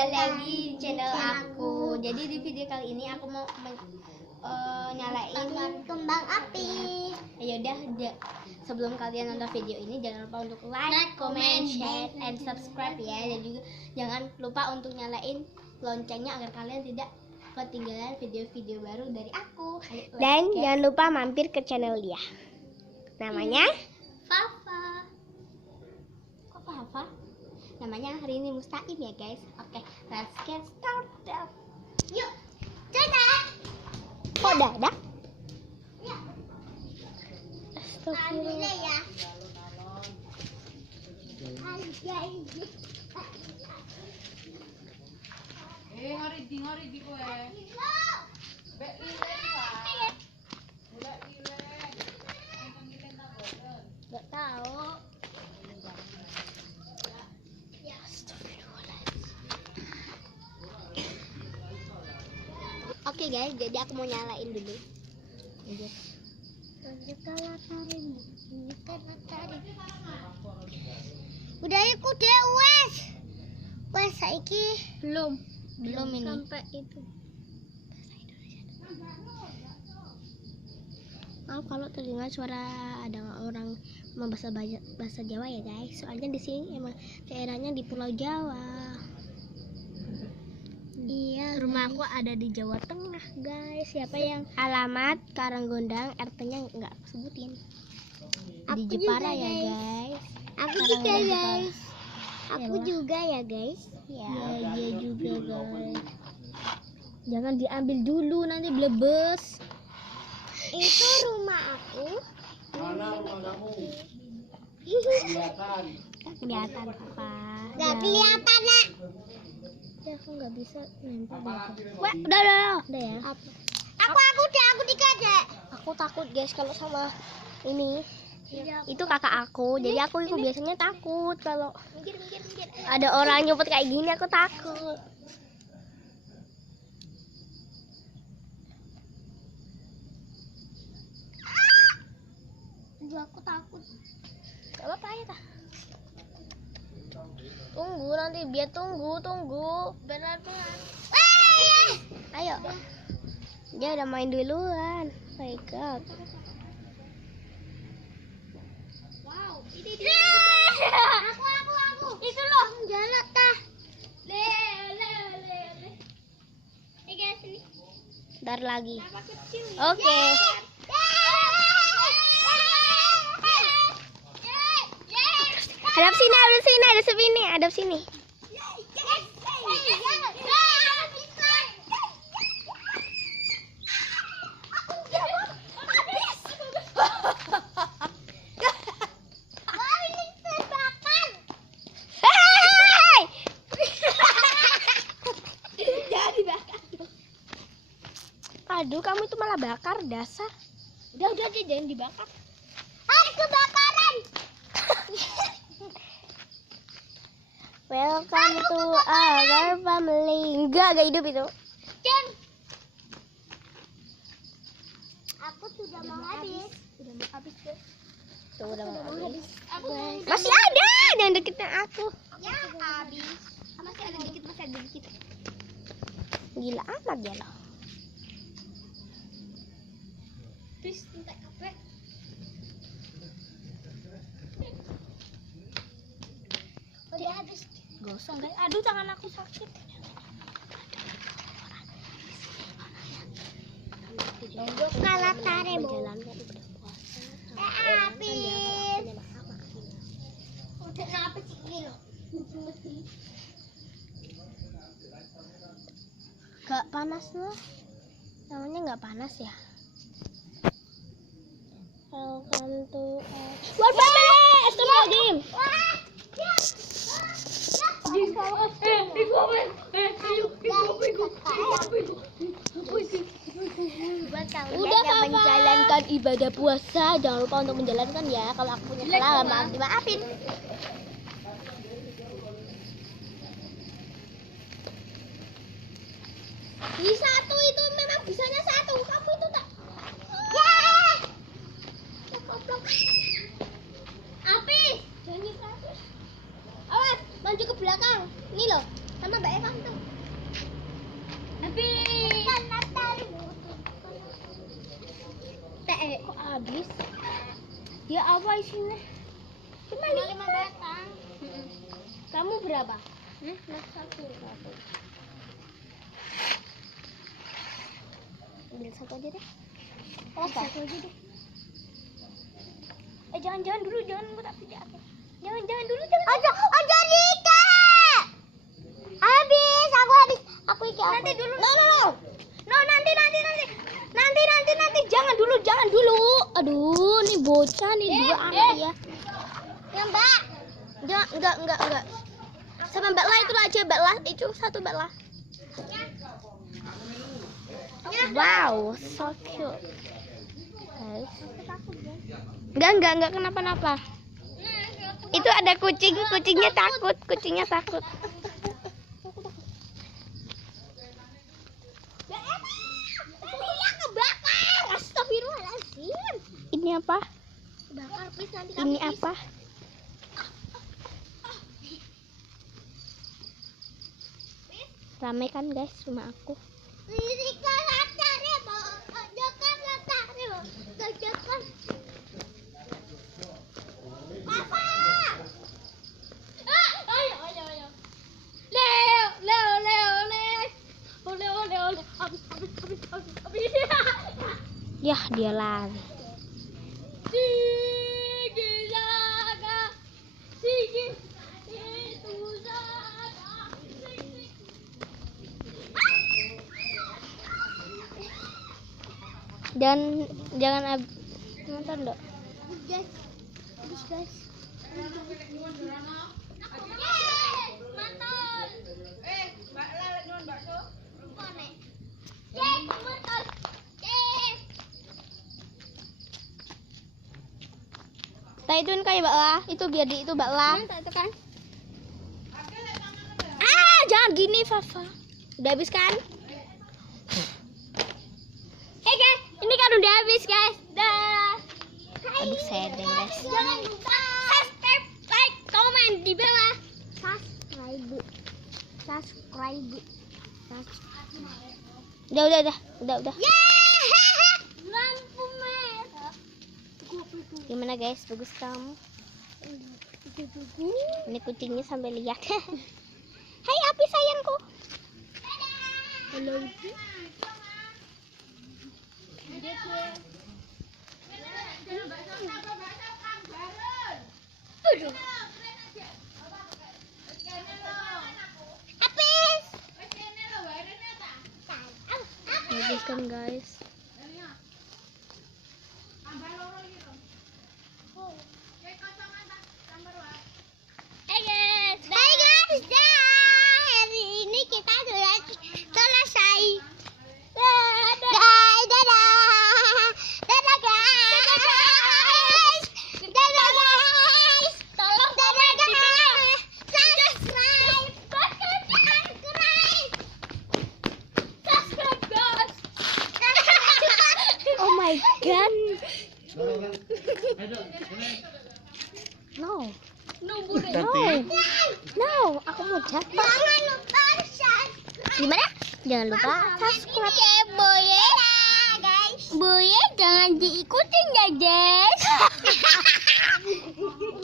kembali lagi di channel aku. Jadi di video kali ini aku mau nyalain kembang api. Ya udah, sebelum kalian nonton video ini jangan lupa untuk like, comment, share, and subscribe ya. Dan juga jangan lupa untuk nyalain loncengnya agar kalian tidak ketinggalan video-video baru dari aku. Dan jangan lupa mampir ke channel dia. Namanya Fafa. Kok Fafa? Namanya Rini Mustaim ya guys. Oke, let's get started. Yuk, dadah. kok dadah? Ya. Astagfirullah ya. Ngori di kowe. Bek lilin Pak. Gak tahu. Oke guys, jadi aku mau nyalain dulu. Udah iku deh wes saiki Belum ini. sampai itu. Maaf kalau terdengar suara ada orang membahasa bahasa Jawa ya guys. Soalnya di sini emang daerahnya di Pulau Jawa. Iya, Rumahku ada di Jawa Tengah guys. Siapa yang alamat Karanggondang, RT-nya nggak aku sebutin. Di Aku Jepara juga, ya guys. guys. Aku Karangondang, juga Jepara. guys. Aku Yalah. juga ya guys. Ya, dia juga guys. Jangan diambil dulu nanti blebes. Itu rumah aku. Mana rumah kamu? Kelihatan. Kelihatan apa? Gak kelihatan nak. Ya, aku nggak bisa nempel di atas. Wah, udah. Udah ya. Aku tiga deh. Aku takut guys kalau sama ini. Iya. Itu kakak aku. Jadi aku itu biasanya takut kalau Minggir. ada orang nyopet kayak gini, aku takut. Aduh, aku takut. Gak apa-apa ya kak. Tunggu nanti biar tunggu. Benar. Ayo. Dia udah main duluan. Oh my god. Wow, ini dia. Aku. Itu loh, jalan tah. Le. Guys, ini. Ntar lagi. Apa kecil? Oke. Hadap sini. Hey! Aduh, kamu itu malah bakar dasar. Udah jangan dibakar. Aku kebakaran. Welcome to our family. Enggak hidup itu. Dan aku sudah mau habis. Udah mau habis, guys. Tuh udah mau Mau habis. habis. Aku Masih ada yang deketin aku. ya habis. Masih ada dikit. Gila amat dia loh. Terus minta kafe. Udah habis. Gosong guys. Aduh, tangan aku sakit. Tunggu kalah tare bu. Menjalankan ibadah puasa. Habis. Udah apa sih ini? Gak panas loh. Namanya nggak panas ya. Welcome to our family. Astagfirullahaladzim. Udah yang menjalankan ibadah puasa, jangan lupa untuk menjalankan ya. Kalau aku punya salah, maafin. Di satu itu memang bisanya satu. Kamu itu tak. Api. Jangan awas, maju ke belakang. Ini loh. Sama Mbak Eva tuh. Habis. Kok habis? Ya apa isinya? Cuma 5 batang. Kamu berapa? Satu. Ambil satu aja deh. Satu aja deh. Jangan dulu, jangan buat video. Jangan dulu, jangan. Aja Rika. Habis, aku habis. Aku iki. Nanti dulu. No, nanti. Jangan dulu. Aduh, nih bocah nih dua anak ya. Ya, Mbak. Enggak. Sama Mbak La itu aja, Mbak La. Itu satu Mbak La. Wow, so cute. Guys. Enggak kenapa-napa. Itu ada kucingnya takut. Kebakar. Astagfirullahaladzim. Ini apa? Kebakar, please nanti. Ini apa? Ramai kan guys rumah aku. Yah, dia lari. Jangan nonton dok. Guys. Ituin kayak Mbak La, itu biar di itu Mbak La. Itu kan. Jangan gini, Fafa. Udah habis kan? Guys, ini kan udah habis, guys. Dah. Aduh, sedeng, guys. Jangan lupa subscribe, like, komen di bawah. Subscribe. Udah. Lampu merah. Gimana guys, bagus kamu? Ini kucingnya sampai lihat. Hai Api sayangku. Halo. Habis kan guys. Hai guys, hari ini kita sudah selesai. Dadah guys. Tolong subscribe guys. Oh my god. No, aku mau jatuh. Jangan lupa subscribe. Gimana? Jangan lupa subscribe. Boye, jangan diikutin ya guys.